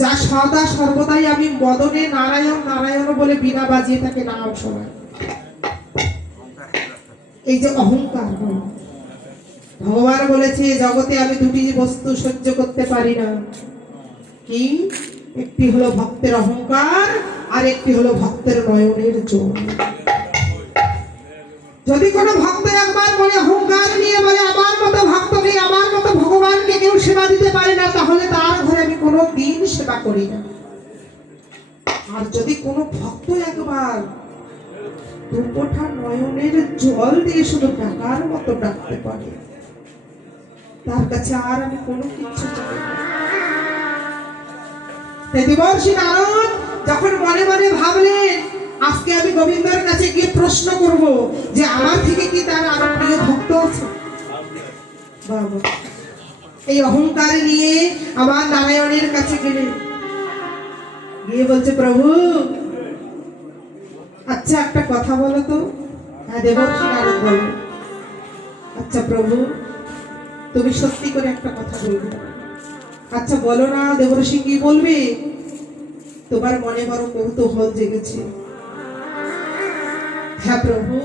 যা সদা সর্বদাই আমি বদনে নারায়ণ নারায়ণ বলে বিনা বাজিয়ে থাকে নাম সবাই। এই যে অহংকার, ভগবান বলেছে জগতে আমি দুটি বস্তু সহ্য করতে পারি না। কি? একটি হলো ভক্তের অহংকার, আর একটি হলো ভক্তের নয়নের জল। যদি কোনো ভক্ত একবার বলে অহংকার নিয়ে বলে আমার মতো ভক্ত নেই, আমার মতো ভগবানকে কেউ সেবা দিতে পারে না, তাহলে তার ঘরে আমি কোনো দিন সেবা করি না। আর যদি কোনো ভক্ত একবার দুপোঠা নয়নের জল দিয়ে শুধু ডাকার মতো ডাকতে পারে, তার কাছে আর আমি কোনো কিছু চাই না। দেবর্ষি নারদ যখন মনে মনে ভাবলেন আজকে আমি গোবিন্দর কাছে গিয়ে প্রশ্ন করব যে আমার থেকে কি তার আরো প্রিয় ভক্ত আছে, বাবা এই অহংকার নিয়ে আমার নারায়ণের কাছে গেলেন, গিয়ে বলছে প্রভু আচ্ছা একটা কথা বলো তো। হ্যাঁ দেবর্ষি নারদ বলো। আচ্ছা প্রভু তুমি সত্যি করে একটা কথা বলবে। আচ্ছা বলো না দেবর্ষি, কি বলবে? তোমার মনে বড় কৌতূহল জেগেছে। হ্যাঁ প্রভু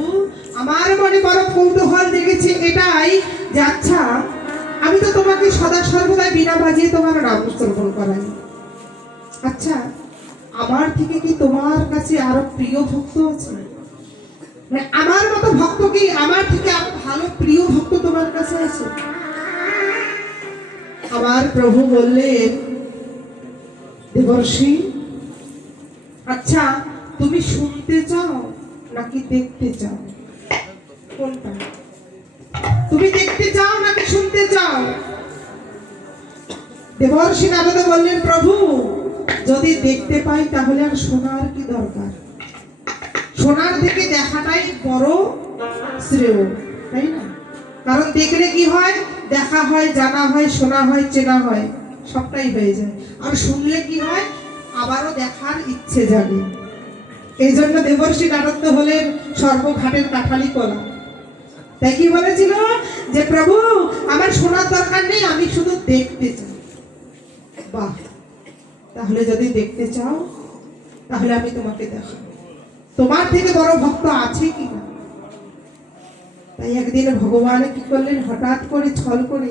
আমার মনে বড় কৌতূহল জেগেছে এটাই যে আচ্ছা আমি তো তোমাকে সদা সর্বদাই বিনা বাজিয়ে তোমার নাম শ্রবণ করাই, আচ্ছা আমার থেকে কি তোমার কাছে আরো প্রিয় ভক্ত আছে? মানে আমার মতো ভক্ত কি আমার থেকে আরো ভালো প্রিয় ভক্ত তোমার কাছে আছে? আমার প্রভু বললেন দেবর্ষি আচ্ছা তুমি শুনতে চাও নাকি দেখতে চাও? কোনটা? তুমি দেখতে চাও নাকি শুনতে চাও? দেবর্ষি নারদ বললেন প্রভু যদি দেখতে পাই তাহলে আর শোনার কি দরকার? শোনার থেকে দেখাটাই বড় শ্রেয়, তাই না? কারণ দেখলে কি হয়, দেখা হয়, জানা হয়, শোনা হয়, চেনা হয়, সবটাই হয়ে যায়। আর শুনলে কি হয়, আবারও দেখার ইচ্ছে জাগে। এই জন্য দেবর্ষি নারদ হলেন সর্বঘাটের কাঠালি কলা। তাই কি বলেছিল যে প্রভু আমার শোনার দরকার নেই, আমি শুধু দেখতে চাই। বাহ, তাহলে যদি দেখতে চাও তাহলে আমি তোমাকে দেখাবো তোমার থেকে বড় ভক্ত আছে কিনা। তাই একদিন ভগবান কি করলেন, হঠাৎ করে ছল করে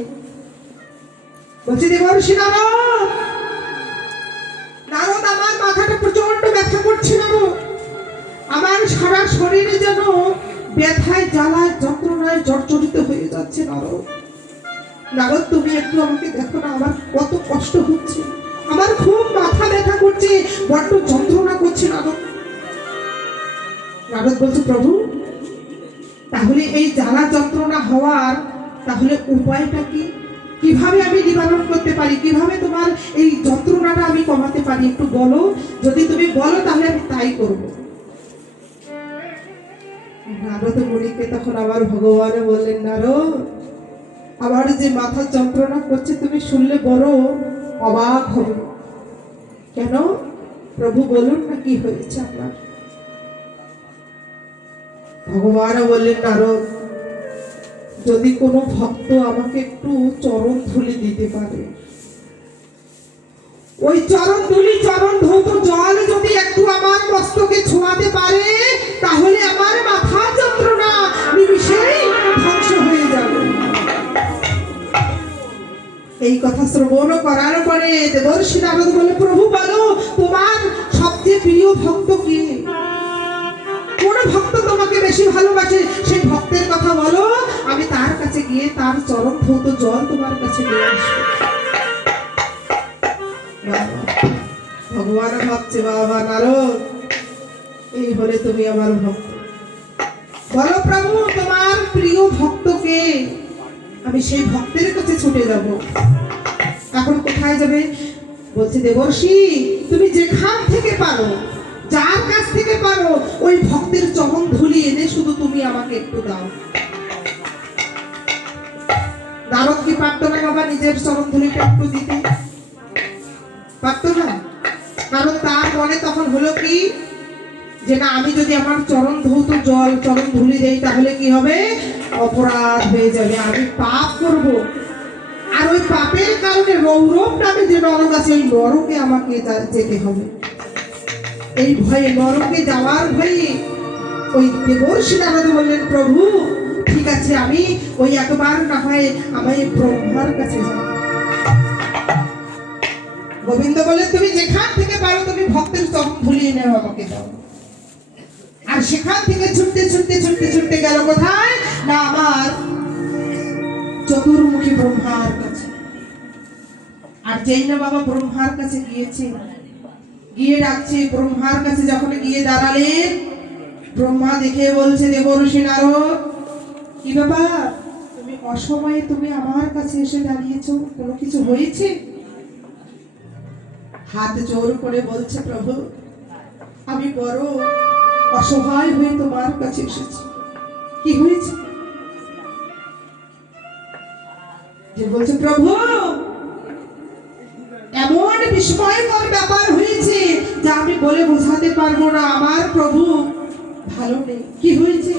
বলছে দেবর্ষি নারদ, নারদ আমার মাথাটা প্রচন্ড ব্যথা করছে নারদ, আমার সারা শরীরে যেন ব্যথায় জ্বালায় যন্ত্রণায় জর্জরিত হয়ে যাচ্ছে নারদ। নারদ তুমি একটু আমাকে দেখো না, আমার কত কষ্ট হচ্ছে, আমার খুব মাথা ব্যথা করছে, বড্ড যন্ত্রণা করছে নারদ। নারদ বলছে প্রভু তাহলে এই জ্বালা যন্ত্রণা হওয়ার তাহলে উপায়টা কি? কিভাবে আমি নিবারণ করতে পারি, কিভাবে তোমার এই যন্ত্রণাটা আমি কমাতে পারি, একটু বলো। যদি তুমি বলো তাহলে আমি তাই করব। নারদ মুনিকে তখন আবার ভগবান বললেন নারদ আমার যে মাথার যন্ত্রণা করছে তুমি শুনলে বড় অবাক হবে। কেন? প্রভু বলুন না কি হয়েছে আপনার। ভগবান বললেন নারদ যদি কোনো ভক্ত আমাকে একটু চরণ ধুলি দিতে পারে, ওই চরণ ধুলি চরণ ধৌত জল যদি একটু আমার মস্তকে ছোঁয়াতে পারে তাহলে আমার মাথার যন্ত্রণা নিমিষেই ধ্বংস হয়ে যাবে। এই কথা শ্রবণ করার পরে দেবর্ষি নারদ বলে প্রভু বলো তোমার সবচেয়ে প্রিয় ভক্ত কে? কোন ভক্ত তোমাকে বেশি ভালোবাসে সেই ভক্তের কথা বলো, আমি তার কাছে গিয়ে তার চরণ ধৌত জল তোমার কাছে নিয়ে আসবো। ভগবান ভাবছে বাবা নারদ এই বলে তুমি আমার ভক্ত, বলো প্রভু তোমার প্রিয় ভক্ত কে? আমি সেই ভক্তের কাছে ছুটে যাব। এখন কোথায় যাবে? বলছে দেবর্ষি তুমি যেখান থেকে পারো, যার কাছ থেকে পারো ওই ভক্তের চরণ ধুলি এনে শুধু তুমি আমাকে একটু দাও। নারদ কি পারত না বাবা নিজের চরণ ধুলিটা একটু দিতে? পারত না। কারণ তার মনে তখন হলো কি যে না আমি যদি আমার চরণ ধৌত জল চরণ ধুলি দেই তাহলে কি হবে, অপরাধ হয়ে যাবে, আমি পাপ করব। আর আর ওই পাপের কারণে রৌরব নামে যে নরক আছে ওই নরকে আমাকে যেতে হবে। এই ভয়ে নরকে যাওয়ার ভয়ে ওই দেবর্ষি নারদ বললেন, প্রভু ঠিক আছে, আমি ওই একবার না হয় আমায় ব্রহ্মার কাছে যাব। গোবিন্দ বললেন, তুমি যেখান থেকে পারো তুমি ভক্তের চরণ ধুলিয়ে নেও, আমাকে দাও। আর সেখান থেকে ছুটতে ছুটতে ছুটতে ছুটতে গেল কোথায় না আমার চতুর্মুখী ব্রহ্মার কাছে। আর যেই না বাবা ব্রহ্মার কাছে গিয়েছে, গিয়ে ডাকছে, ব্রহ্মার কাছে যখন গিয়ে দাঁড়ালেন, ব্রহ্মা দেখে বলছে, দেবর্ষি নারদ, কি ব্যাপার, তুমি অসময়ে তুমি আমার কাছে এসে দাঁড়িয়েছো, কোনো কিছু হয়েছে? হাত জোর করে বলছে, প্রভু আমি বড় অসহায় হয়ে তোমার কাছে এসেছি। কি হয়েছে? যে বলছে, প্রভু এমন বিস্ময়কর ব্যাপার হয়েছে যা আমি বলে বোঝাতে পারবো না। আমার প্রভু ভালো নেই। কি হয়েছে?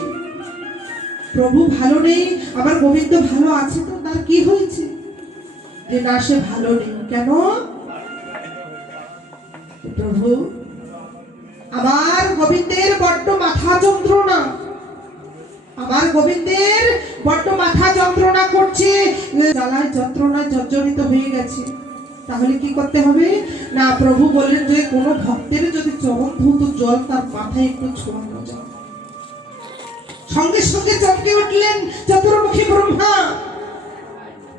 প্রভু ভালো নেই। আমার গোবিন্দ ভালো আছে তো, তার কি হয়েছে? যে না, সে ভালো নেই। কেন? প্রভু আমার গোবিন্দের বড্ড মাথা যন্ত্রণা, আমার গোবিন্দের বড্ড মাথা যন্ত্রণা করছে, জ্বালায় যন্ত্রণায় জর্জরিত হয়ে গেছে। তাহলে কি করতে হবে না, প্রভু বললেন যে কোনো ভক্তের যদি চরণ ধৌত জল তার মাথায় একটু ছোঁয়ানো যায়। সঙ্গে সঙ্গে চমকে উঠলেন চতুর্মুখী ব্রহ্মা।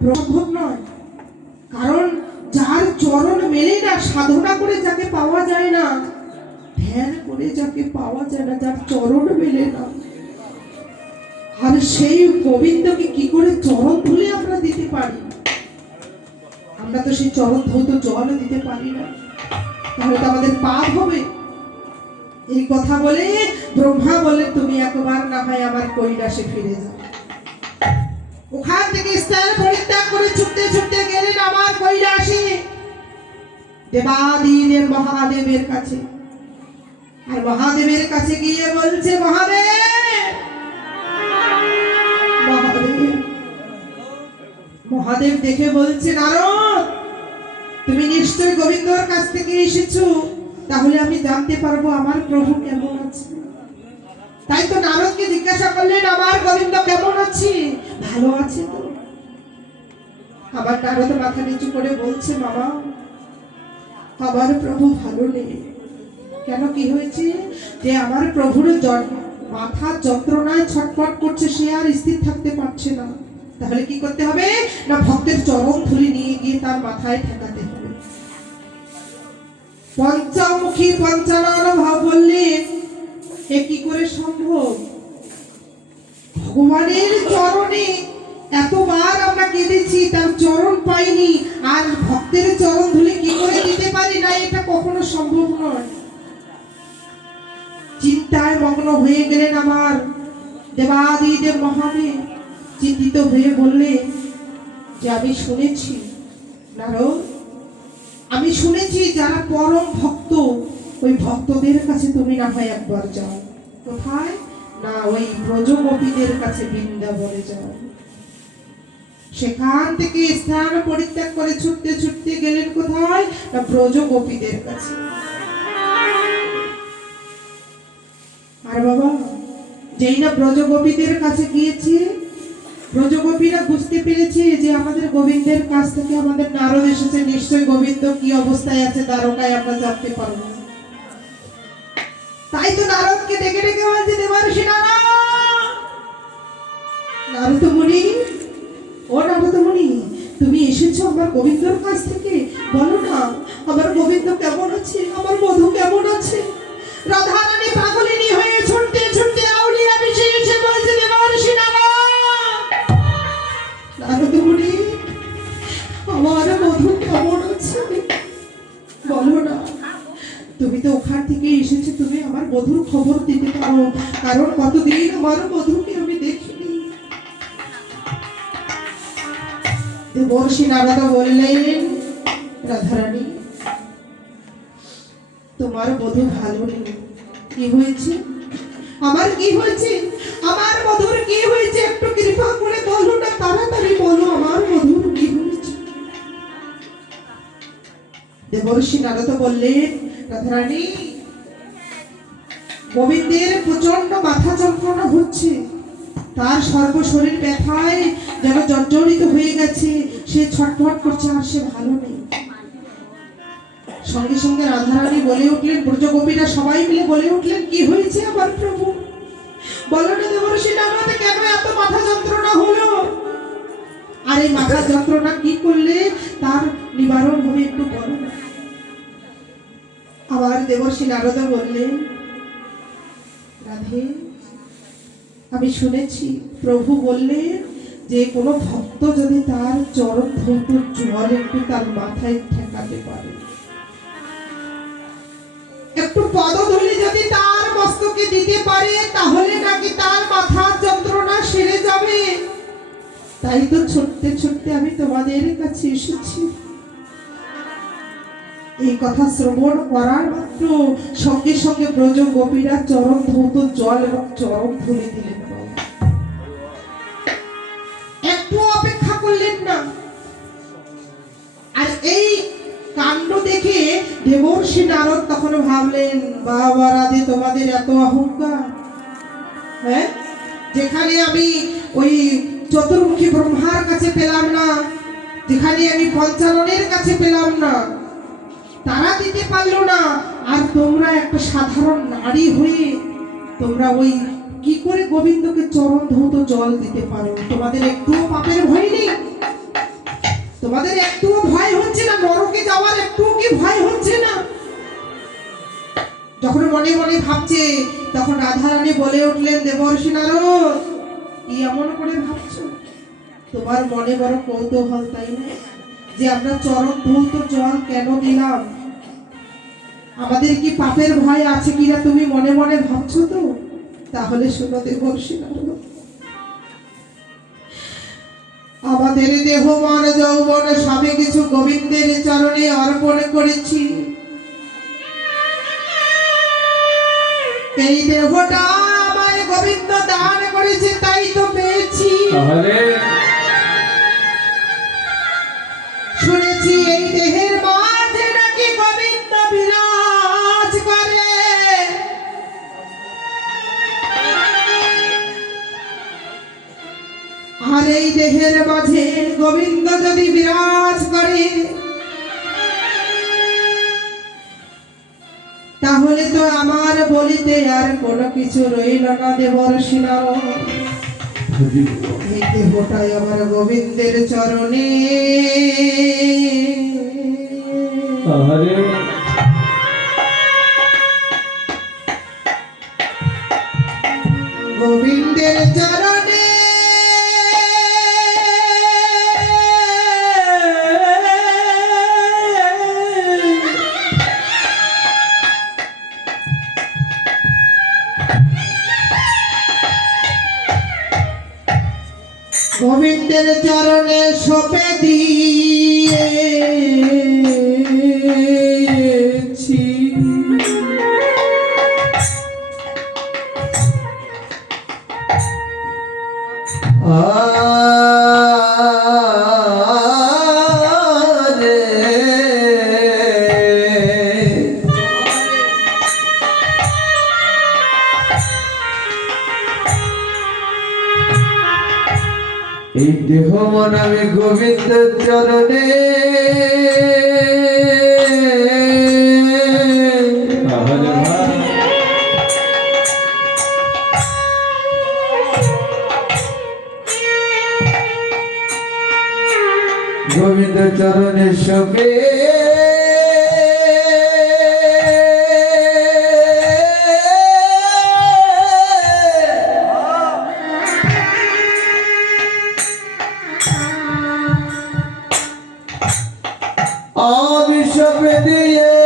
সম্ভব নয়, কারণ যার চরণ মেলে না, সাধনা করে যাকে পাওয়া যায় না, ধ্যান করে যাকে পাওয়া যায় না, যার চরণ মেলে না, আর সেই গোবিন্দকে কি করে চরণ ধুলে আমরা দিতে পারি? আমরা তো সেই চরণ ধৌত জল দিতে পারি না, তাহলে তো আমাদের পাপ হবে। এই কথা বলে ব্রহ্মা বললেন, তুমি একবার না হয় আমার কৈলাসে ফিরে যাও। ওখান থেকে স্থান পরিত্যাগ করে ছুটতে ছুটতে গেলেন আমার কৈলাসে, দেবাদিদেব মহাদেবের কাছে। আর মহাদেবের কাছে গিয়ে বলছে, মহাদেব দেখে বলছে, নারদ তুমি নিশ্চয় গোবিন্দর কাছ থেকে এসেছো, তাহলে আমি জানতে পারবো আমার প্রভু কেমন আছে। তাই তো নারদকে জিজ্ঞাসা করলেন, আমার গোবিন্দ কেমন আছে, ভালো আছে তো? আমার নারদ মাথা নিচু করে বলছে, মামা আমার প্রভু ভালো নেই। কেন, কি হয়েছে? যে আমার প্রভুর মাথা যন্ত্রণায় ছটফট করছে, সে আর স্থির থাকতে পারছে না। তাহলে কি করতে হবে না, ভক্তের চরণ ধুলি নিয়ে গিয়ে তার মাথায় ঠেকাতে হবে। পঞ্চমুখী পঞ্চানন ভাব বললেন, এ কি করে সম্ভব? ভগবানের চরণে এতবার আমরা কেঁদেছি, তার চরণ পাইনি, আর ভক্তের চরণ ধুলি কি করে দিতে পারি না? এটা কখনো সম্ভব নয়। চিন্তায় মগ্ন হয়ে গেলেন আমার দেবাদিদেব মহাদেব। চিন্তিত হয়ে বললেন যে, আমি শুনেছি নারদ, আমি শুনেছি যারা পরম ভক্ত, ওই ভক্তদের কাছে তুমি না হয় একবার যাও। কোথায় না, ওই ব্রজগোপীদের কাছে, বৃন্দাবনে যাও। সেখান থেকে স্থান পরিত্যাগ করে ছুটতে ছুটতে গেলেন কোথায় না, ব্রজগোপীদের কাছে। আর বাবা যেই না ব্রজগোপীদের কাছে গিয়েছে, ব্রজগোপীরা বুঝতে পেরেছে যে আমাদের গোবিন্দের কাছ থেকে আমাদের নারদ এসেছে, নিশ্চয় গোবিন্দ কি অবস্থায় আছে দ্বারকায় আমরা জানতে পারবো। তাই তো নারদকে ডেকে ডেকে বলছে, দেবর্ষি নারদ, নারদ মুনি, ও নারদ মুনি, তুমি এসেছো আমার গোবিন্দর কাছ থেকে, বলো না আমার গোবিন্দ কেমন আছে, আমার মধু কেমন আছে? রাধারানী পাগলিনী হয়ে ছুটতে ছুটতে আউলিয়া বেশে এসে বলছে, দেবর্ষি নারদ, নারদ মুনি, আমার মধু কেমন আছে বলো না। তুমি তো ওখান থেকে এসেছো, তুমি আমার মধুর খবর দিতে পারো, কারণ কতদিন আমার মধুকে আমি দেখিনি। দেবর্ষি নারদ বললেন, রাধারানী তোমার মধু ভালো নেই। কি হয়েছে? আমার কি হয়েছে? আমার মধুর কি হয়েছে? একটু কৃপা করে বলো না, তাড়াতাড়ি বলো আমার মধুর কি হয়েছে। দেবর্ষি নারদ বললেন, রাধারানী, গোবিন্দের প্রচন্ড মাথা যন্ত্রণা হচ্ছে, তার সর্বশরীর ব্যথায় যেন জর্জরিত হয়ে গেছে, সে ছটফট করছে, আর সে ভালো নেই। সঙ্গে সঙ্গে রাধারানী বলে উঠলেন, ব্রজগোপীরা সবাই মিলে বলে উঠলেন, কি হয়েছে আমার প্রভু? বলো না দেবর্ষি নারদ, কেন এত মাথা যন্ত্রণা হলো? আর এই মাথা যন্ত্রণা কি করলে তার নিবারণ হবে, একটু বলো না। আবার দেবর্ষি নারদ বললেন, রাধে, আমি শুনেছি প্রভু বললেন যে কোনো ভক্ত যদি তার চরণ ধৌত জল একটু তার মাথায় ঠেকাতে পারে, একটু পদধূলি যদি তার মস্তকে দিতে পারে, তাহলে নাকি তার মাথার যন্ত্রণা সেরে যাবে। তাই তো ছুটতে ছুটতে আমি তোমাদের কাছে এসেছি। এই কথা শ্রবণ করার মাত্র সঙ্গে সঙ্গে ব্রজ গোপীরা চরণ ধৌত জল এবং চরণ ধুলে দিলেন, একটু অপেক্ষা করলেন না। আর এই কাণ্ড দেখে দেবর্ষি নারদ তখন ভাবলেন, বাবা রাধে, তোমাদের এত অহংকার! হ্যাঁ, যেখানে আমি ওই চতুর্মুখী ব্রহ্মার কাছে পেলাম না, যেখানে আমি পঞ্চাননের কাছে পেলাম না, তারা দিতে পারলো না, আর তোমরা একটা সাধারণ নারী হয়ে তোমরা ওই কি করে গোবিন্দকে চরণ ধৌত জল দিতে পারো? তোমাদের একটুও পাপের ভয় নেই? তোমাদের একটুও ভয় হচ্ছে না? নরকে যাওয়ার একটুও কি ভয় হচ্ছে না? যখন মনে মনে ভাবছে, তখন রাধারানী বলে উঠলেন, দেবর্ষি নারদ, কি এমন করে ভাবছো? তোমার মনে বড় কৌতূহল, তাই না, যে আমরা চরণ ধৌত জল কেন দিলাম? আমাদের কি পাপের ভয় আছে কিনা তুমি মনে মনে ভাবছো তো? তাহলে শোনো দেবর্ষি নারদ, আমাদের দেহ মন যৌবন সবই কিছু গোবিন্দের চরণে অর্পণ করেছি। এই দেহটা আমায় গোবিন্দ দান করেছে, তাই তো পেয়েছি। শুনেছি এই দেহের মাঝে নাকি গোবিন্দ বিরাজ করে। আর এই দেহের মাঝে গোবিন্দ যদি বিরাজ করে, তাহলে তো আমার বলিতে আর কোনো কিছু রইল না দেবর্ষি নারদ। এই দেহটাই আমার গোবিন্দের চরণে, গোবিন্দের চরণে গোবিন্দের চরণে সঁপে দিয়েছি। এই দেহ মন আমি গোবিন্দ চরণে গোবিন্দ চরণে সবে আমি সবে দিয়েছি।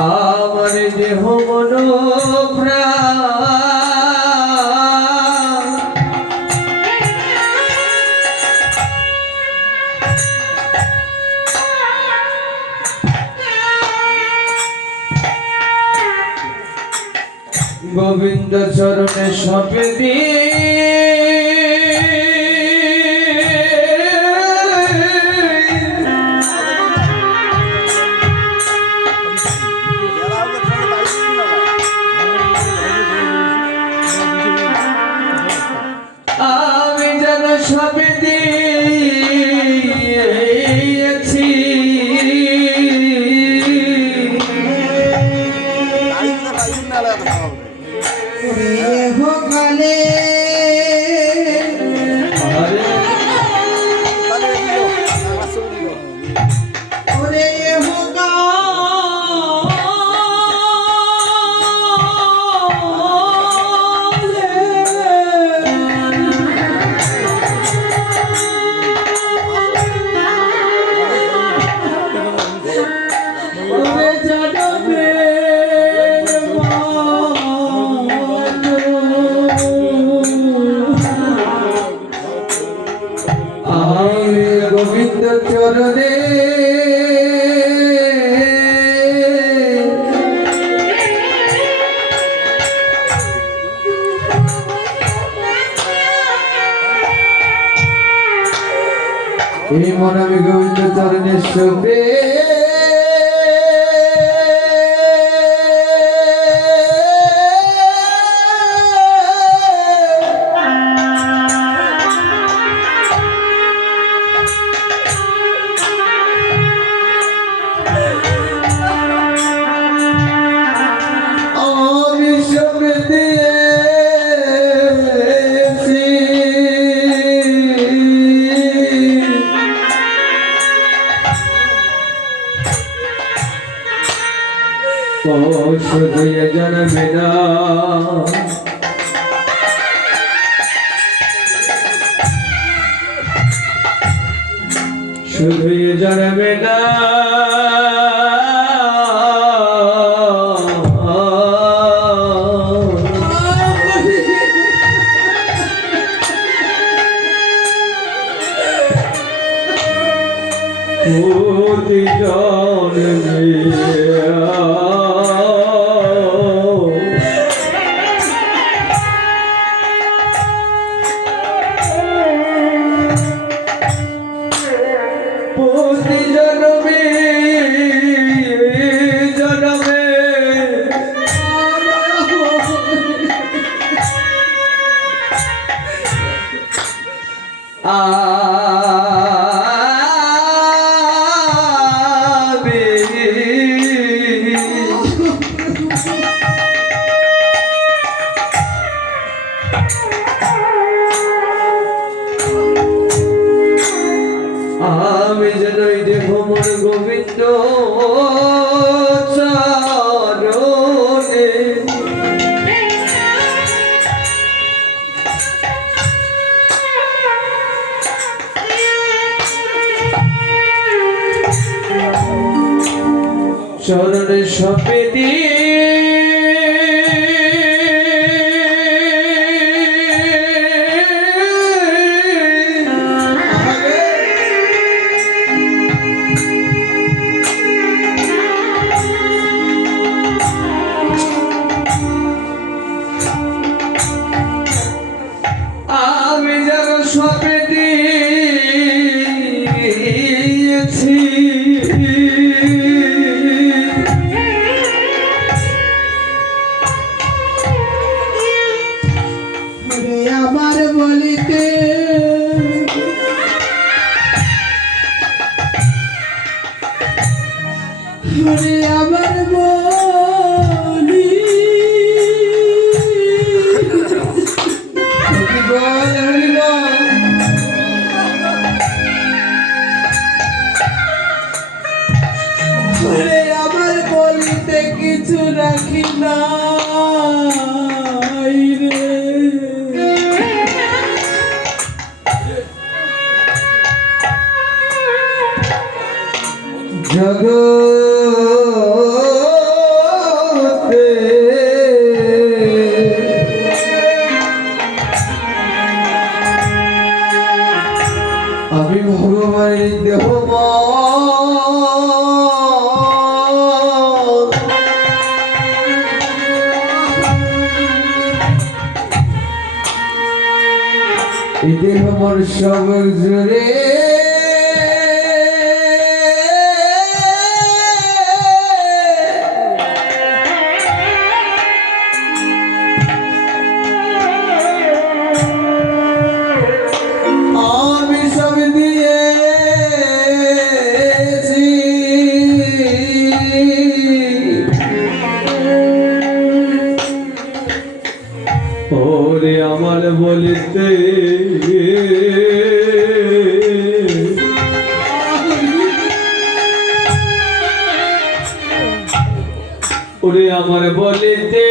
আমার দেহ মন প্রাণ গোবিন্দ চরণে সপে আমি যেন সপে দিয়েছি কালে ওরে গোবিন্দ চরণে এই মন আমি গোবিন্দ চরণে শোভে শুধু জন্মে না শুধু জন্মে না প্রতি জন্মে আমি যেন দেহ মন গোবিন্দ চরণে চরণে সপে দিয়ে আমি যেন সপে দিয়েছি আবার বলিতে আবার বলি আবার বলিতে কিছু রাখি না জগৎ এই দেহ মন সব জুড়ে আমি সব দিয়েছি ওরে আমার বলিতে ওরে আমার বলিতে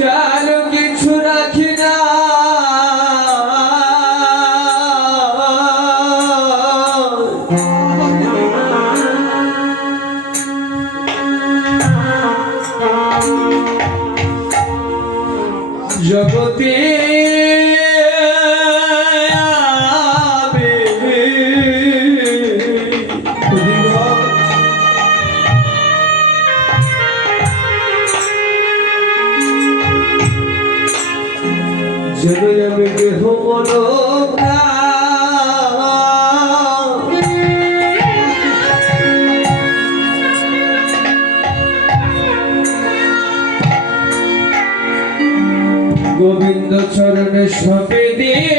জানো কিছু রাখি না জগতে যেন আমি দেহ মন গোবিন্দ চরণে সপে দিয়ে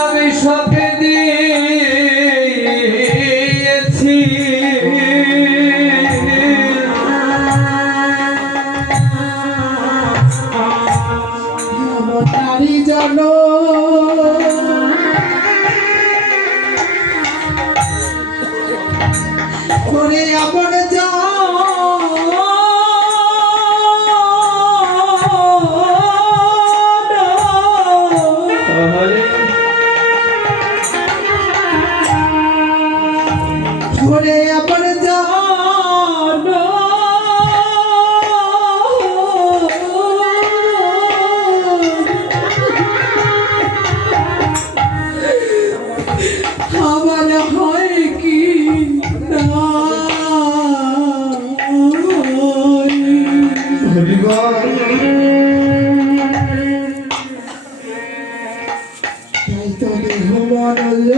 আমি সপে দিয়েছি নারী জানো ওরে আমার ওরে আমার জানো আমার হয় কি না তাই তো দেহ মনল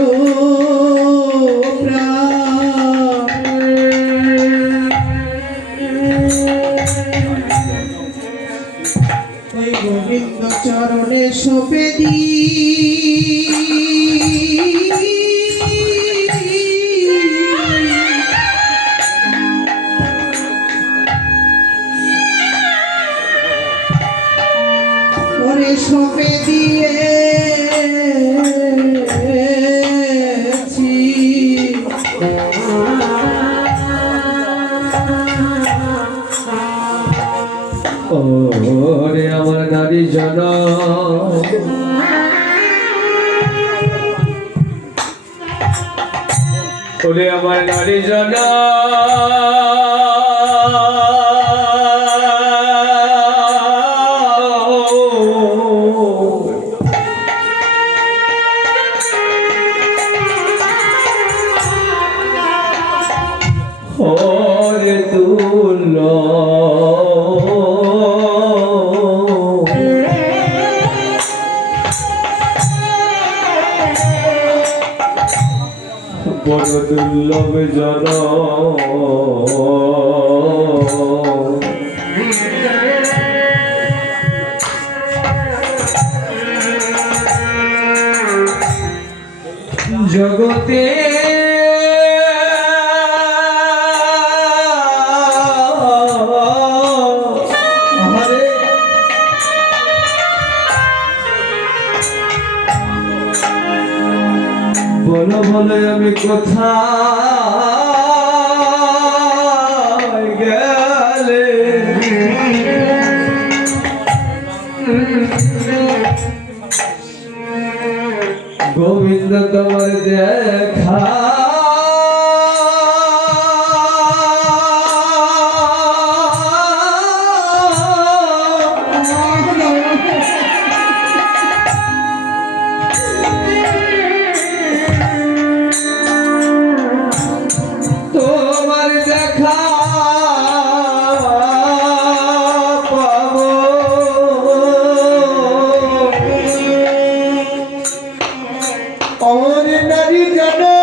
ওই গোবিন্দ চরণে সপে দি ওরে সপে দিয়েছি ওরে আমার নারী জন ওরে আমার নারী জন ওরে তুল বড় দুর্লভ জন জগতে বলে আমি কোথায় গেলে গোবিন্দ তোমার দেখা তোমার দেখা পাবো অমর নারী জানো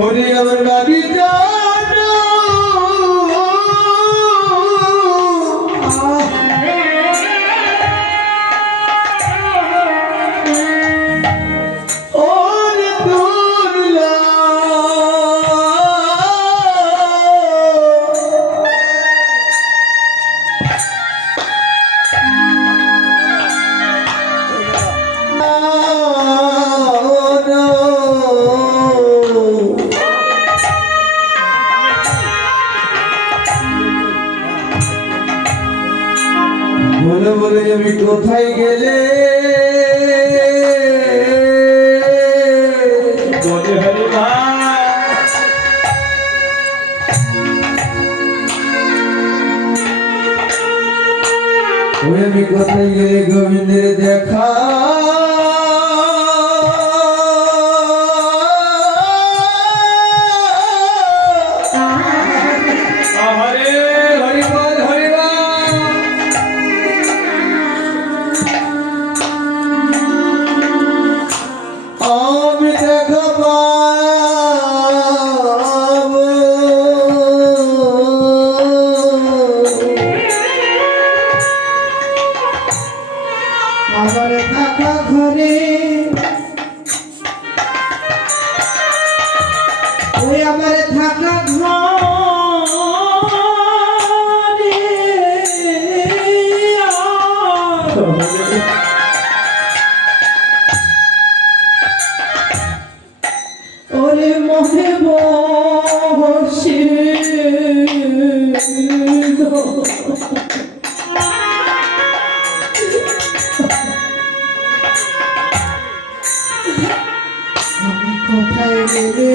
ওরে আমার নারী জানো ওরে দুর্লা বলে বলে আমি কোথায় গেলে বলে হরি মা ওই আমি কোথায় গেলে গোবিন্দের দেখা হরে হরি বল হরি বল আমি দেখা পাবো আমার থাকা ঘরে ওই আমার থাকা ঘরে ওরে মনে বসে আমি কোথায় গেলে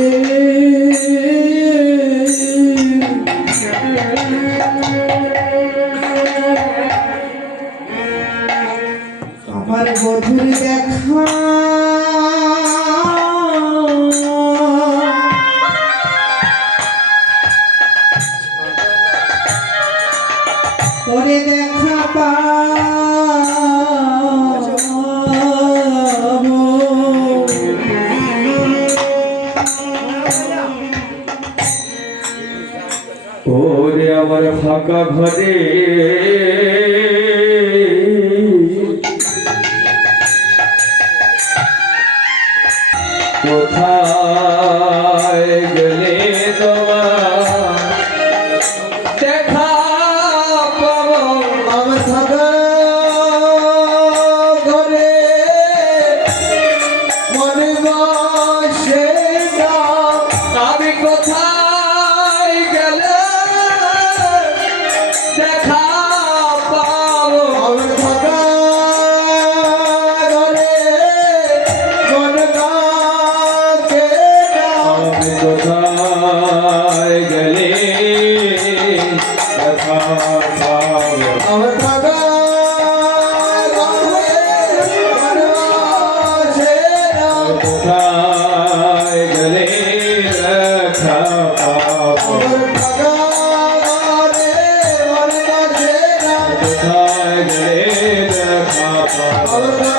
আমার বধুর দেখা করে দেখা পাবো ওরে আমার ফাঁকা ঘরে কোথায় গেলে তোমার দেখা পাবো আমার ফাঁকা ঘরে মনে বসে না আমি কোথায় গেলে দেখা পাবো আমার ফাঁকা ঘরে মনে কাকে না আমি কোথায় গেলে দেখা পাবো আমার ফাঁকা ঘরে মনে বসে না কোথায় গেলে দেখা পাবো আমার ফাঁকা ঘরে মনে বসে না কোথায় গেলে দেখা পাবো আমার ফাঁকা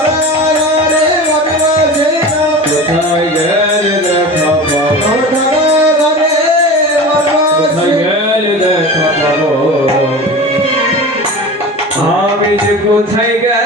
ঘরে মনে বসে না কোথায় গেলে দেখা পাবো আমার ফাঁকা ঘরে মনে বসে দেখা পাবো আমি যে কোথায় গেলে